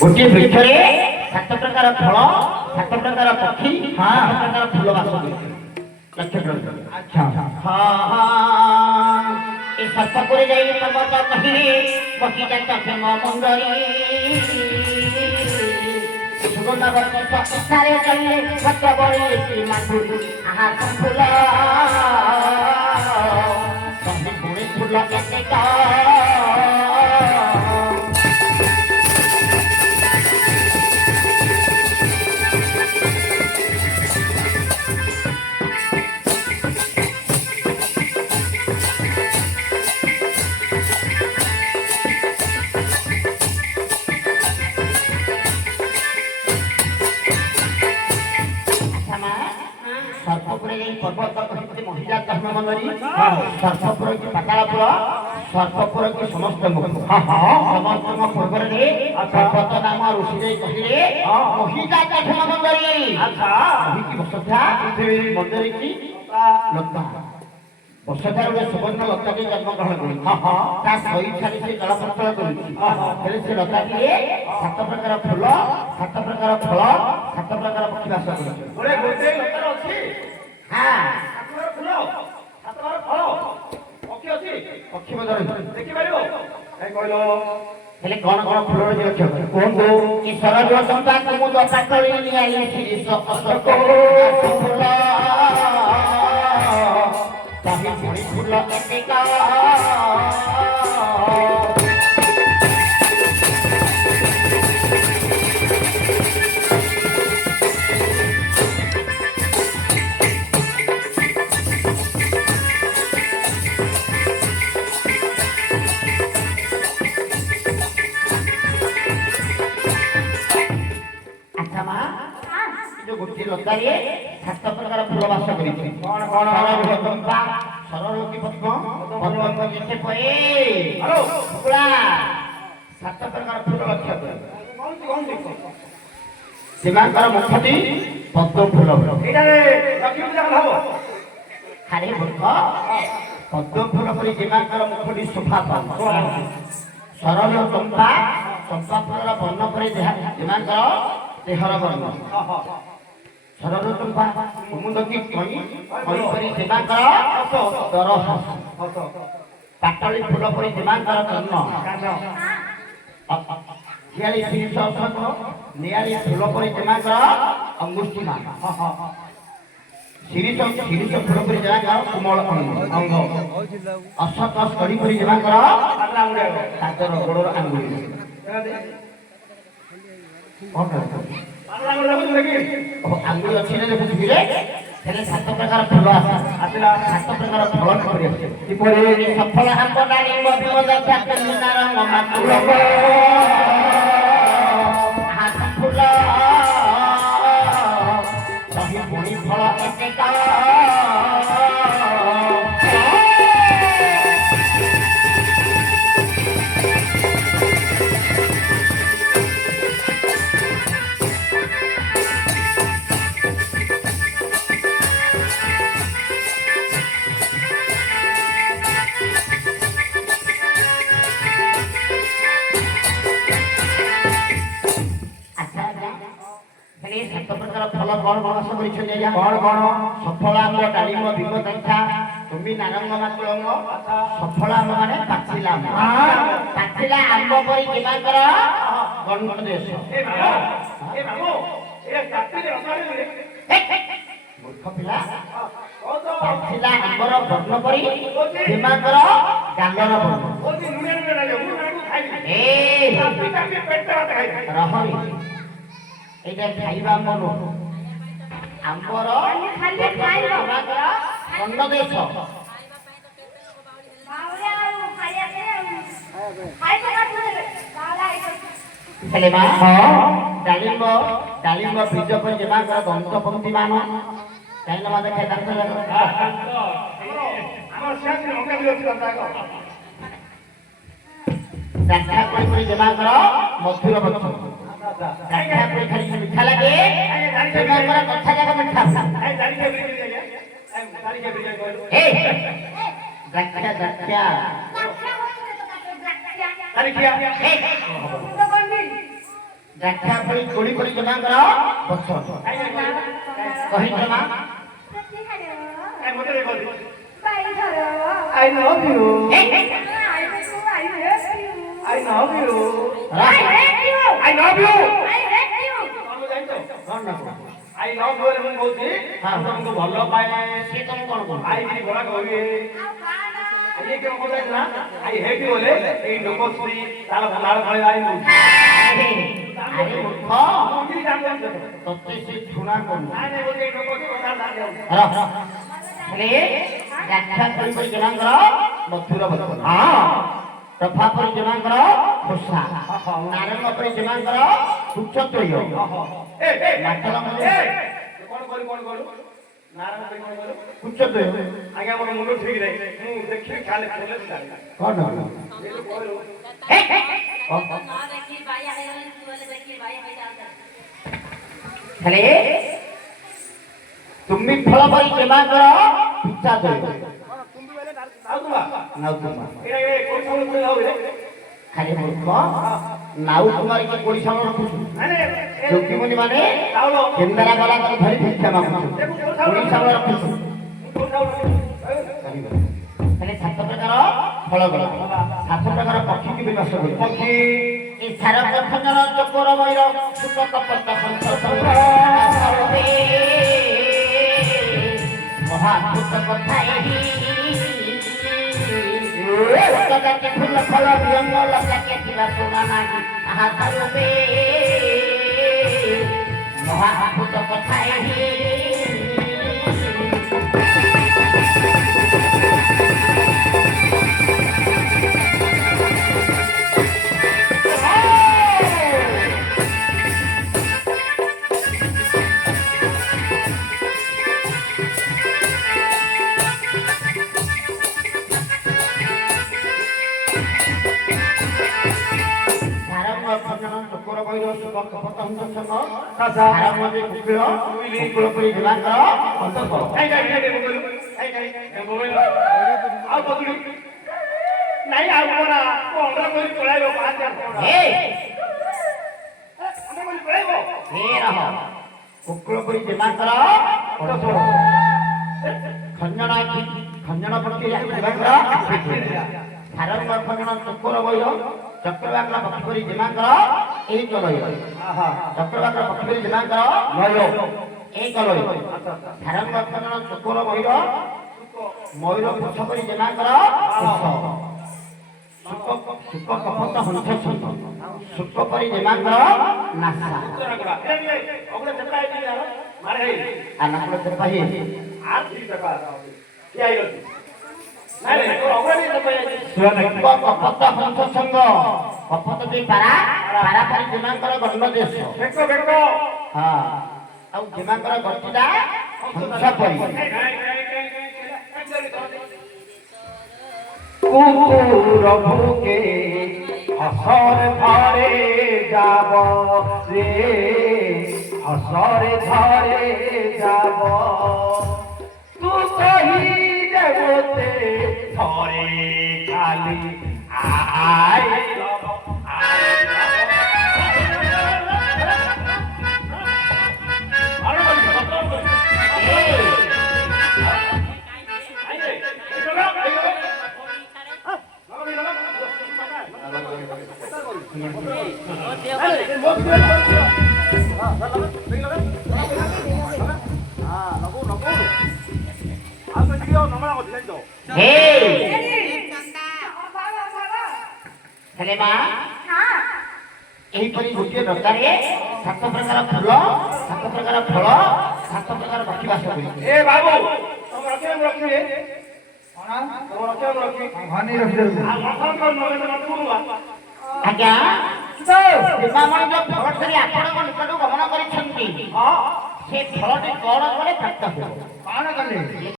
गोटे वृक्षरे 7 प्रकार फल 7 प्रकार पक्षी 7 प्रकार फूल बास लक्ष्य अच्छा हाँ ए सर्पपुर जाई पर्वत कहिले बगीचा चखेम मुंडरी सुगंध वर्ष सारे कहिले सत बड़ी माधुरी आहा फूल संगे फूल फूल केते का पर्वत महिला जन्म मंगरी सर्पपुर की पातालपुर सर्पपुर की समस्त मुख समस्त पूर्व पर्वत नाम ऋषि कहले महिला जन्म मंगरी अच्छा वसुधा मंदिर की लता वसुधा सुवर्ण लता के जन्म ग्रहण कर स्वेच्छा से जलपत्र कर से लता दिए 7 प्रकार फूल 7 प्रकार फल 7 प्रकार पक्षी बास कर हाँ फूल 7 प्रकार फल पक्षी अछि पक्षी बदर देखि पारिबो ए कहलो हेले कोन कोन फूल रे लक्ष्य कोन को कि सरज चंपा कुमुद पातळी नियाई श्री सपसको फूल ताहि फूल फूल एका लतारे 7 प्रकार फूल बास करी कोन कोन चंपा सरस्वती पद्म पद्म जैसे पए हेलो फुला 7 प्रकार फूल लक्ष्य कौन देखो सीमाकर मुखटी पद्म फूल एटा रे लक्ष्मी पूजा हबो खाली मूर्ख पद्म फूल परि सीमाकर मुखटी सोफा पा सरल चंपा चंपा फूल वर्ण परि सीमाकर देहर वर्ण सरल चंपा कुमुद की कई कई परि सेवा कर दर पातली फूल परि सेवा कर कर्ण हियाली शीर्ष अशोक नियाली फूल परि सेवा कर अंगुष्ठी मान शीर्ष शीर्ष फूल परि सेवा कर कोमल अंग अशोक कड़ी परि सेवा कर ताजर गोड़र आंगुली आंगुली अच्छी ने देखु रे हेले 7 प्रकार फूल आसिला 7 प्रकार फल करि आसे किपरि सफल आंब डाली मधुमद चाकलिना रंग माकुल हाथ फूल सही पुणी फल एते का फल कौन कौन सब करिछ कौन कौन सफल आंब डालिम भीम तंथा तुम्ही नारंग माकुलंग सफल आंब माने पाचिला आंब परि केमा कर गणपत देश ए मामो ए काटिले असारे मूर्ख पिला पाचिला आंबर वर्ण परि केमा कर डांगर वर्ण ओती नुने नुने डाले मु खाइ ए पेट खाइ रहरी एटा खाइबा मनो आंबर खाली खाइबा गंड देश माउरे खाइया के खाइबा काला हेले मा डालिम डालिम बीज पर जेमा कर दंत पंक्ति मान काइन मा देखे दांत हमर साथ अंगा भी अछि दांत व्याख्या कोई जेमा कर मधुर बच्चा व्याख्या कोई खाली मिठा लगे जेमा कर कथा जाक मिठा ए दारी के बिरी जाय दारी के बिरी जाय ए व्याख्या व्याख्या दारी किया ए ଯାତ୍ରା ପରି କୋଳି କରି ଜମାଙ୍କର ପଛ କହିଛ ନା I love you. I love you. I love you. I love you ମୁଁ କହୁଛି ତମକୁ ଭଲ ପାଏ ସେ ତମକୁ କଣ କହୁଛି I କି ଭରା କହିବେ ଇଏ କେମ କହିଲା ନା I hate you ବୋଲେ ଏଇ ଲୋକ ସ୍ତ୍ରୀ ତାଳ ଲାଳ ଫଳେ ଆଇ ମୁଁ ଆରେ ମୂର୍ଖ ମନ୍ଦିର କାମ କରୁଛ ତତେ ସେ ଠୁଣା କରୁ ନାଇଁ ନାଇଁ ବୋଲେ ଏଇ ଲୋକ କି କଥା ନା ହେଲେ ଯାତ୍ରା କରି କରି ଜମାଙ୍କର ମଥୁର ବଚନ ପ୍ରଭା ପରି ଜମାଙ୍କର ଖୋସା ନାରଙ୍ଗ ପରି ଜମାଙ୍କର ଉଚ୍ଚତ୍ରୟ ଏ ଏ ନାଟକ ଏ କଣ କରୁ ନାରାୟଣ ଭାଇ କଣ କରୁ ଉଚ୍ଚତ୍ରୟ ଆଜ୍ଞା ମୋର ମୁଣ୍ଡ ଠିକ ନାହିଁ ମୁଁ ଦେଖିବି ଖାଲି ଖୋଲେ ଜାଣିଲା କଣ ଏ ଲୋକ କହିଲ ହେଲେ ତୁମି ଫଳ ପରି ଜମାଙ୍କର ପିଛା ଦୟ ଆଉ ତୁମା ନାଉତୁମା ଏରା ଏ କୋଇ ସବୁ କୋଇ ହଉରେ ଖାଲି ମୂର୍ଖ ନାଉ କୁମାରୀ କି କୋଳି ସାମ ରଖୁଛୁ ମାନେ ଯୋଗୀମୁନି ମାନେ ଚାଉଳ କେନ୍ଦାରା ଗଲା ତାକୁ ଧରି ଭିକ୍ଷା ମାଗୁଛୁ କୋଳି ସାମ ରଖୁଛୁ ହେଲେ ସାତ ପ୍ରକାର ଫଳ ଗଲା ସାତ ପ୍ରକାର ପକ୍ଷୀ କି ବିନାଶ କରୁ ପକ୍ଷୀ ଏ ସାର ପ୍ରଖଣ୍ଡର ଚୋକର ମୟୂର ସୁକ କପଟ ମହାଭୂତ କଥା ଏହି କାକେ ଫୁଲ ଫଳ ବିହଙ୍ଗ ଲତାକେ ଥିବା ଶୁଣା ନାହିଁ ଆହା ସର୍ବେ ମହାଭୂତ କଥା ଏହି ଆଉ ବଦଳି ନାଇଁ ଆଉ କଣ ଅଣ୍ଡା କରି ପଳାଇବ ବାହାରେ ଅଣ୍ଡା କରି ପଳାଇବ କୁକୁର ପରି ଜେମାଙ୍କର ଖଞ୍ଜଣ ପକ୍ଷୀ ଜେମାଙ୍କର ସାରଙ୍ଗ ଖଞ୍ଜଣ ଚକ୍ର ବୈର ଚକ୍ରବାକର ପକ୍ଷୀ ପରି ଜେମାଙ୍କର ଏହି କଲୟ ଚକ୍ରବାକର ପକ୍ଷୀ ପରି ଜେମାଙ୍କର ଏହି କଲୟ ସାରଙ୍ଗ ଖଞ୍ଜଣ ଚକ୍ର ବୈର ମୟୂର ପୁଛ ପରି ଜେମାଙ୍କର ସୁକ କପଟ ହଂସ ସୁକ ପରି ଜେମାଙ୍କର ନାସା ଆନାକୁଳ ଚେପାହି କପଟ ହଂସ ସଙ୍ଗ କପଟ ଦେଇ ପାରା ପାରା ପରି ଜେମାଙ୍କର ଗଣ୍ଡ ଦେଶ ହଁ ଆଉ ଜେମାଙ୍କର ଗତିଟା ହଂସ ପରି কুকুর বুকে হসর ধরে যাব রে হসর ধরে যাব তু কহি দেবতে ধরে খালি আয় ହେଲେ ମା ଏହିପରି ଗୋଟିଏ ଲତାରେ ସାତ ପ୍ରକାର ଫୁଲ ସାତ ପ୍ରକାର ଫଳ ସାତ ପ୍ରକାର ପକ୍ଷୀ ବାସ କରିଛି ଏ ବାବୁ ତମ ରଖିବେ ମୁଁ ରଖିବି ତମ ରଖିବେ ମୁଁ ରଖିବି ଭାନି ରଖିଦେବୁ ଆଜ୍ଞା ପିତାମଣି ଯୋଉ ଫଳ ଧରି ଆପଣଙ୍କ ନିକଟକୁ ଗମନ କରିଛନ୍ତି ସେ ଫଳଟି କଣ କଲେ ପ୍ରାପ୍ତ ହେବ କଣ କଲେ